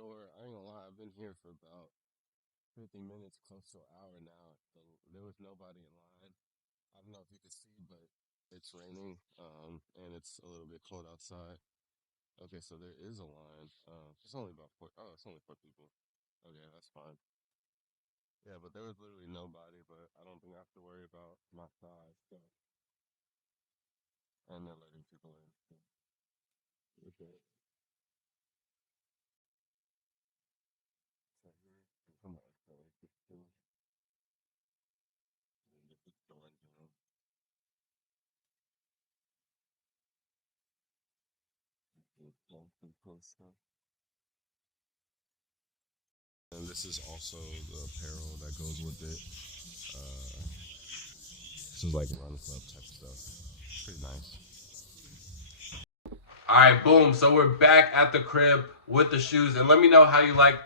store. I ain't gonna lie, I've been here for about 50 minutes, close to an hour now. There was nobody in line. I don't know if you can see, but it's raining, and it's a little bit cold outside. Okay, so there is a line. It's only about four. Oh, it's only four people. Okay, that's fine. Yeah, but there was literally nobody. But I don't think I have to worry about my size. So, and they're letting people in. So, okay. So here, come on. So like this too. And get this door down. Close stuff. And this is also the apparel that goes with it. This is like run club type stuff. Pretty nice. All right, boom. So we're back at the crib with the shoes, and let me know how you like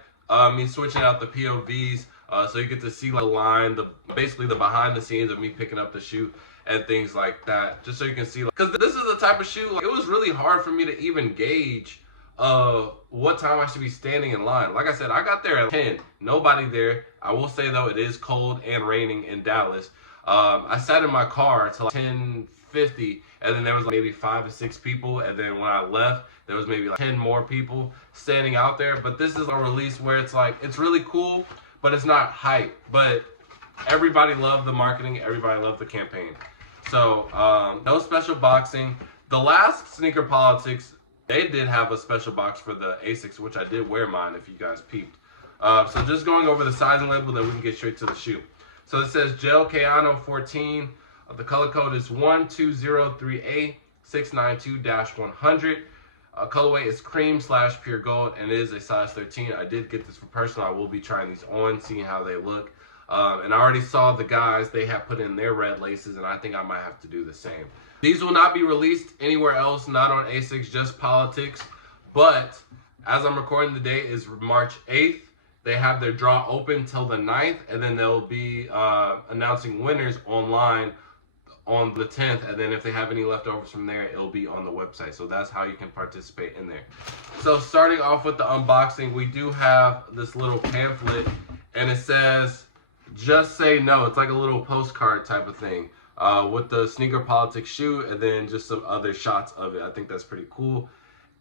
me switching out the POVs, so you get to see the line, basically the behind the scenes of me picking up the shoe and things like that, just so you can see. Because this is the type of shoe, like, it was really hard for me to even gauge what time I should be standing in line. Like I said, I got there at 10, nobody there. I will say though, it is cold and raining in Dallas. I sat in my car till like 10:50, and then there was like maybe 5 or 6 people, and then when I left, there was maybe like 10 more people standing out there. But this is a release where it's like, it's really cool, but it's not hype. But everybody loved the marketing, everybody loved the campaign. So no special boxing. The last Sneaker Politics, they did have a special box for the Asics, which I did wear mine if you guys peeped. So just going over the sizing label, then we can get straight to the shoe. So it says Gel-Kayano 14. The color code is 12038-692-100. Colorway is cream/pure gold, and it is a size 13. I did get this for personal. I will be trying these on, seeing how they look. And I already saw the guys, they have put in their red laces, and I think I might have to do the same. These will not be released anywhere else, not on Asics, just Politics. But as I'm recording, the date is March 8th. They have their draw open till the 9th, and then they'll be announcing winners online on the 10th, and then if they have any leftovers from there, it'll be on the website. So that's how you can participate in there. So starting off with the unboxing, we do have this little pamphlet, and it says, just say no. It's like a little postcard type of thing with the Sneaker Politics shoe, and then just some other shots of it. I think that's pretty cool.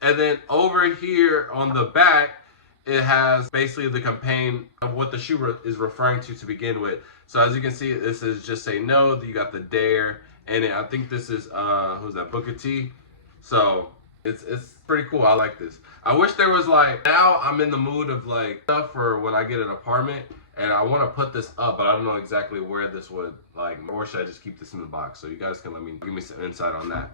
And then over here on the back, it has basically the campaign of what the shoe is referring to begin with. So as you can see, this is just say no. You got the dare, and I think this is who's that, Booker T. So it's pretty cool. I like this. I wish there was like, now I'm in the mood of like stuff for when I get an apartment, and I want to put this up, but I don't know exactly where this would like, or should I just keep this in the box? So you guys can give me some insight on that.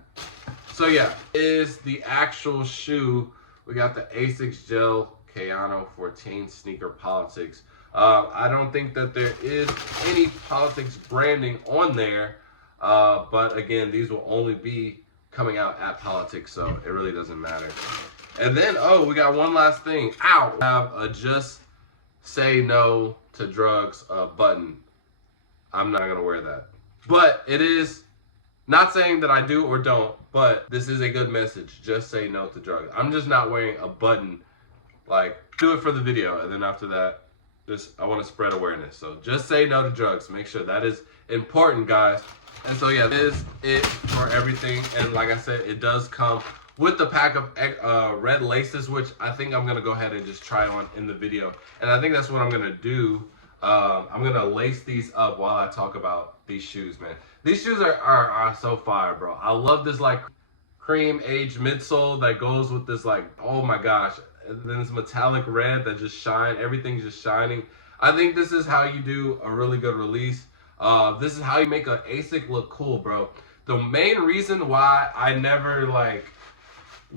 So yeah, is the actual shoe. We got the Asics Gel-Kayano 14 Sneaker Politics. I don't think that there is any Politics branding on there, but again, these will only be coming out at Politics, so it really doesn't matter. And then, oh, we got one last thing. Ow! We have a just say no to drugs button. I'm not gonna wear that, but it is not saying that I do or don't, but this is a good message. Just say no to drugs. I'm just not wearing a button. Like, do it for the video, and then after that, I want to spread awareness. So just say no to drugs. Make sure that is important, guys. And so yeah, that is it for everything. And like I said, it does come with the pack of red laces, which I think I'm gonna go ahead and just try on in the video. And I think that's what I'm gonna do. I'm gonna lace these up while I talk about these shoes, man. These shoes are so fire, bro. I love this like cream aged midsole that goes with this like, oh my gosh. And then this metallic red that just shine. Everything's just shining. I think this is how you do a really good release. This is how you make an Asic look cool, bro. The main reason why I never like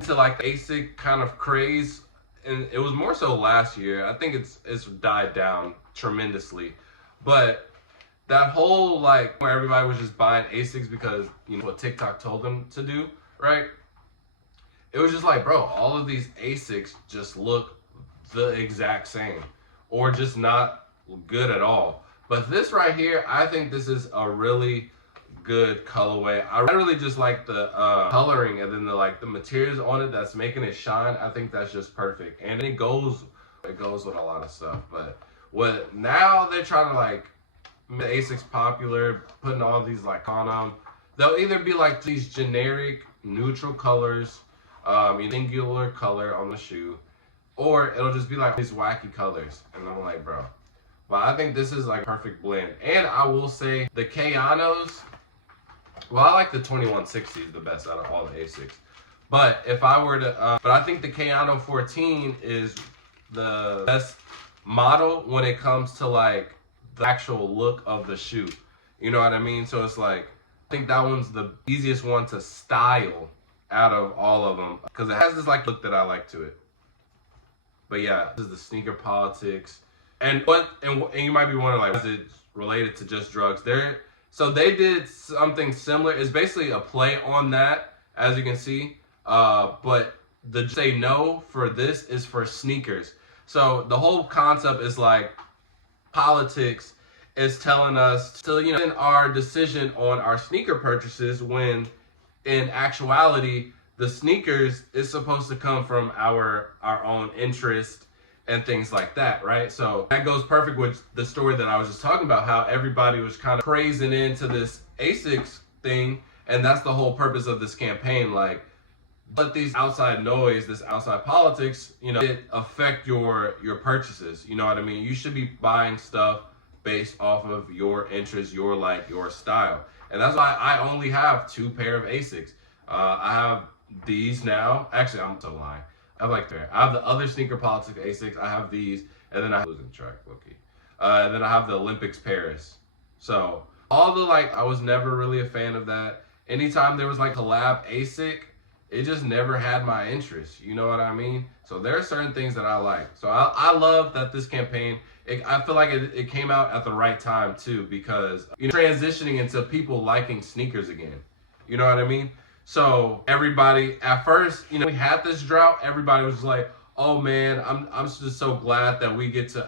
to like the Asic kind of craze, and it was more so last year. I think it's died down tremendously, but that whole like where everybody was just buying Asics because you know what TikTok told them to do, right? It was just like, bro, all of these Asics just look the exact same, or just not good at all. But this right here, I think this is a really good colorway. I really just like the coloring, and then the materials on it that's making it shine. I think that's just perfect, and it goes It goes with a lot of stuff. But what now they're trying to like make Asics popular, putting all these like on them. They'll either be like these generic neutral colors, singular color on the shoe, or it'll just be like these wacky colors. And I'm like, bro, well, I think this is like perfect blend. And I will say the Kayanos, well, I like the 2160s the best out of all the Asics. But if I were to, but I think the Kayano 14 is the best model when it comes to like the actual look of the shoe. You know what I mean? So it's like, I think that one's the easiest one to style out of all of them because it has this like look that I like to it. But yeah, this is the sneaker politics. And you might be wondering like, is it related to just drugs? So they did something similar. It's basically a play on that, as you can see. But the say no for this is for sneakers. So the whole concept is like politics is telling us to, in our decision on our sneaker purchases when in actuality the sneakers is supposed to come from our own interest and things like that, right? So that goes perfect with the story that I was just talking about, how everybody was kind of crazing into this Asics thing, and that's the whole purpose of this campaign. Like, let these outside noise, this outside politics, it affect your purchases. You know what I mean? You should be buying stuff based off of your interest, your style. And that's why I only have 2 pair of Asics. I have these now. Actually, I'm so lying. I have the other sneaker politics Asics. I have these, and then I have losing track, Loki. And then I have the Olympics Paris. So all the I was never really a fan of that. Anytime there was like collab Asic, it just never had my interest. You know what I mean? So there are certain things that I like. So I love that this campaign, I feel like it came out at the right time too, because transitioning into people liking sneakers again. You know what I mean? So everybody at first, we had this drought. Everybody was just like, oh man, I'm just so glad that we get to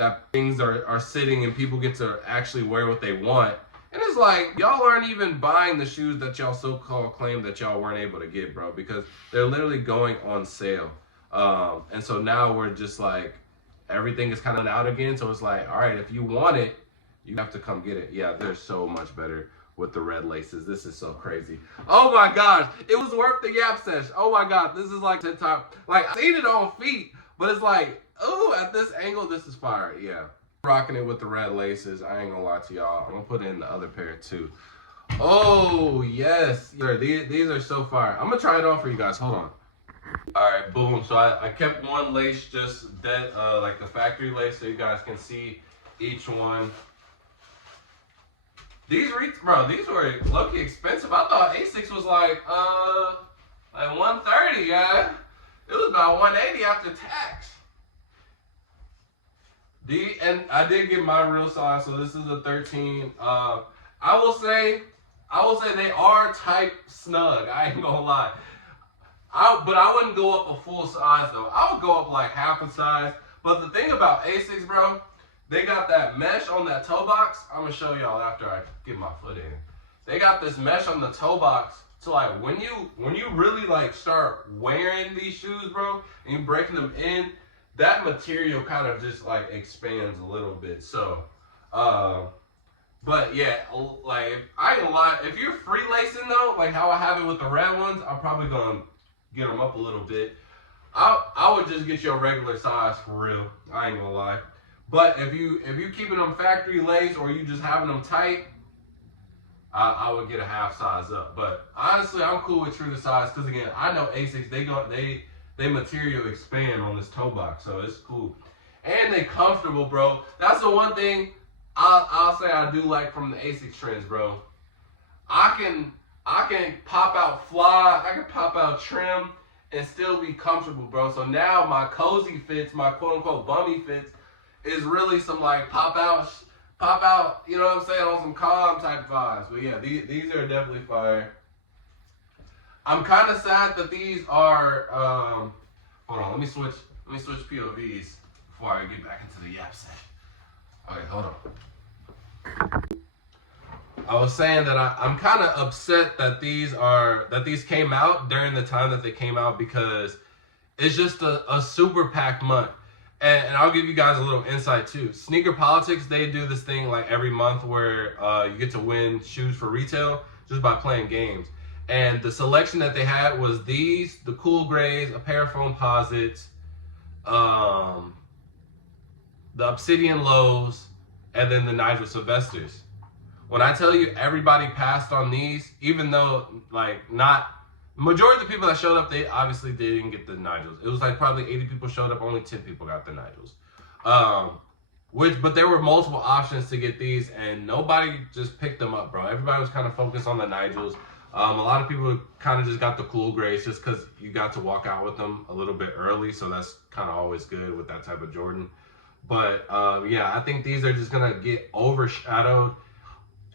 that things are sitting and people get to actually wear what they want. And it's like, y'all aren't even buying the shoes that y'all so-called claim that y'all weren't able to get, bro, because they're literally going on sale. And so now we're just like, everything is kind of out again. So it's like, all right, if you want it, you have to come get it. Yeah, they're so much better with the red laces. This is so crazy. Oh my gosh, it was worth the Yap Sesh. Oh my God, this is like TikTok. Like, I seen it on feet, but it's like, oh, at this angle, this is fire. Yeah. Rocking it with the red laces. I ain't gonna lie to y'all. I'm gonna put in the other pair too. Oh yes, these are so fire. I'm gonna try it on for you guys. Hold on. All right, boom. So I kept one lace just dead, like the factory lace, so you guys can see each one. These were low-key expensive. I thought Asics was like 130, yeah. It was about 180 after tax. And I did get my real size, so this is a 13. I will say they are type snug. I ain't gonna lie. But I wouldn't go up a full size though. I would go up like half a size. But the thing about Asics, bro, they got that mesh on that toe box. I'm gonna show y'all after I get my foot in. They got this mesh on the toe box. So like when you really like start wearing these shoes, bro, and you breaking them in, that material kind of just like expands a little bit. So, but yeah, like I ain't gonna lie, if you're freelacing though, like how I have it with the red ones, I'm probably gonna get them up a little bit. I would just get your regular size for real. I ain't gonna lie. But if you keeping them factory lace or you just having them tight, I would get a half size up. But honestly, I'm cool with true to size because again, I know Asics they material expand on this toe box, so it's cool. And they comfortable, bro. That's the one thing I'll say I do like from the Asics trends, bro. I can pop out fly, I can pop out trim, and still be comfortable, bro. So now my cozy fits, my quote unquote bummy fits, is really some like pop out, you know what I'm saying, on some calm type vibes. But yeah, these are definitely fire. I'm kind of sad that these are, hold on, let me switch POVs before I get back into the Yap session. Okay, hold on. I was saying that I'm kind of upset that these came out during the time that they came out because it's just a super packed month. And I'll give you guys a little insight too. Sneaker Politics, they do this thing like every month where you get to win shoes for retail just by playing games. And the selection that they had was these, the Cool Grays, a pair of Foamposites, the Obsidian Lows, and then the Nigel Sylvesters. When I tell you everybody passed on these, even though like not majority of the people that showed up, they obviously didn't get the Nigels. It was like probably 80 people showed up, only 10 people got the Nigels. But there were multiple options to get these, and nobody just picked them up, bro. Everybody was kind of focused on the Nigels. A lot of people kind of just got the Cool Grays just because you got to walk out with them a little bit early, so that's kind of always good with that type of Jordan. But yeah, I think these are just gonna get overshadowed,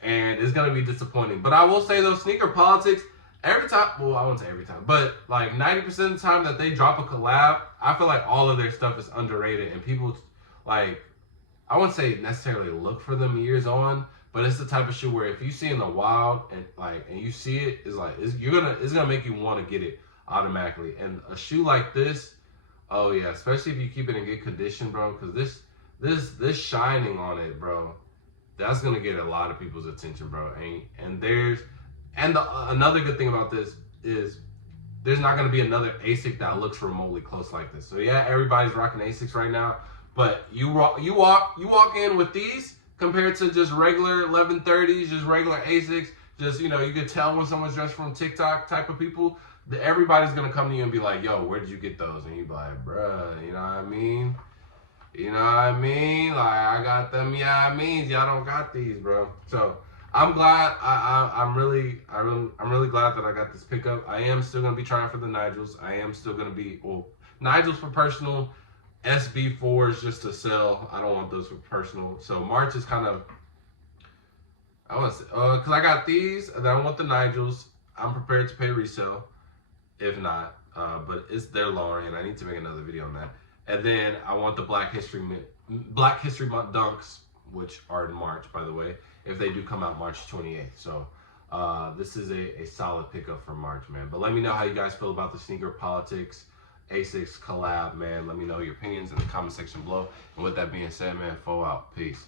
and it's gonna be disappointing. But I will say though, Sneaker Politics, every time, well, I won't say every time, but like 90% of the time that they drop a collab, I feel like all of their stuff is underrated, and people like, I wouldn't say necessarily look for them years on, but it's the type of shoe where if you see in the wild and you see it, it's gonna make you want to get it automatically. And a shoe like this, oh yeah, especially if you keep it in good condition, bro, because this shining on it, bro, that's gonna get a lot of people's attention, bro. Another good thing about this is there's not gonna be another Asics that looks remotely close like this. So yeah, everybody's rocking Asics right now, but you walk in with these compared to just regular 1130s, just regular Asics. Just, you know, you could tell when someone's dressed from TikTok type of people. Everybody's gonna come to you and be like, "Yo, where did you get those?" And you be like, "Bruh, you know what I mean? You know what I mean? Like, I got them. Yeah, I mean, y'all don't got these, bro." So I'm glad. I'm really glad that I got this pickup. I am still gonna be trying for the Nigels. I am still gonna be Nigels for personal, SB4s just to sell. I don't want those for personal. So March is kind of, I want to, because I got these and then I want the Nigels. I'm prepared to pay resale, if not, but they're lower and I need to make another video on that. And then I want the Black History Month dunks, which are in March, by the way, if they do come out March 28th. So this is a solid pickup for March, man. But let me know how you guys feel about the Sneaker Politics Asics collab, man. Let me know your opinions in the comment section below. And with that being said, man, 4 out. Peace.